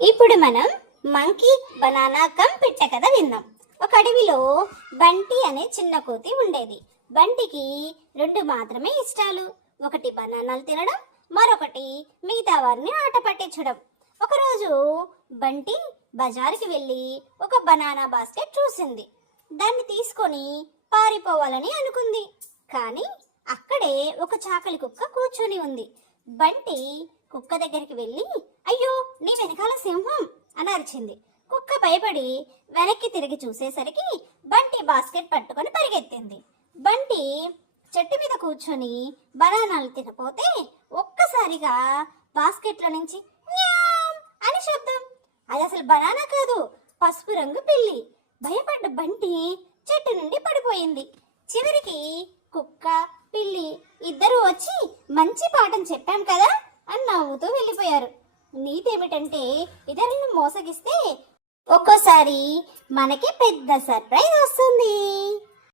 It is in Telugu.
ఇప్పుడు మనం మంకీ బనానా కమ్ పిట్ట కథ విందాం. ఒక అడవిలో బంటి అనే చిన్న కోతి ఉండేది. బంటికి రెండు మాత్రమే ఇష్టాలు. ఒకటి బనానాలు తినడం, మరొకటి మిగతా వారిని ఆట పట్టించడం. ఒకరోజు బంటి బజారుకి వెళ్ళి ఒక బనానా బాస్కెట్ చూసింది. దాన్ని తీసుకొని పారిపోవాలని అనుకుంది. కానీ అక్కడే ఒక చాకలి కుక్క కూర్చొని ఉంది. బంటి కుక్క దగ్గరికి వెళ్ళి, అయ్యో నీ వెనకాల సింహం అని అరిచింది. కుక్క భయపడి వెనక్కి తిరిగి చూసేసరికి బంటి బాస్కెట్ పట్టుకొని పరిగెత్తింది. బంటి చెట్టు మీద కూర్చొని బనానాలు తినపోతే ఒక్కసారిగా బాస్కెట్లో నుంచి న్యామ్ అని శబ్దం. అది అసలు బనానా కాదు, పసుపు రంగు పిల్లి. భయపడ్డ బంటి చెట్టు నుండి పడిపోయింది. చివరికి కుక్క పిల్లి ఇద్దరు వచ్చి మంచి పాఠం చెప్పాం కదా అని నవ్వుతూ వెళ్ళిపోయారు. నీతి ఏమిటంటే, ఇతరులను మోసగిస్తే ఒక్కోసారి మనకి పెద్ద సర్ప్రైజ్ వస్తుంది.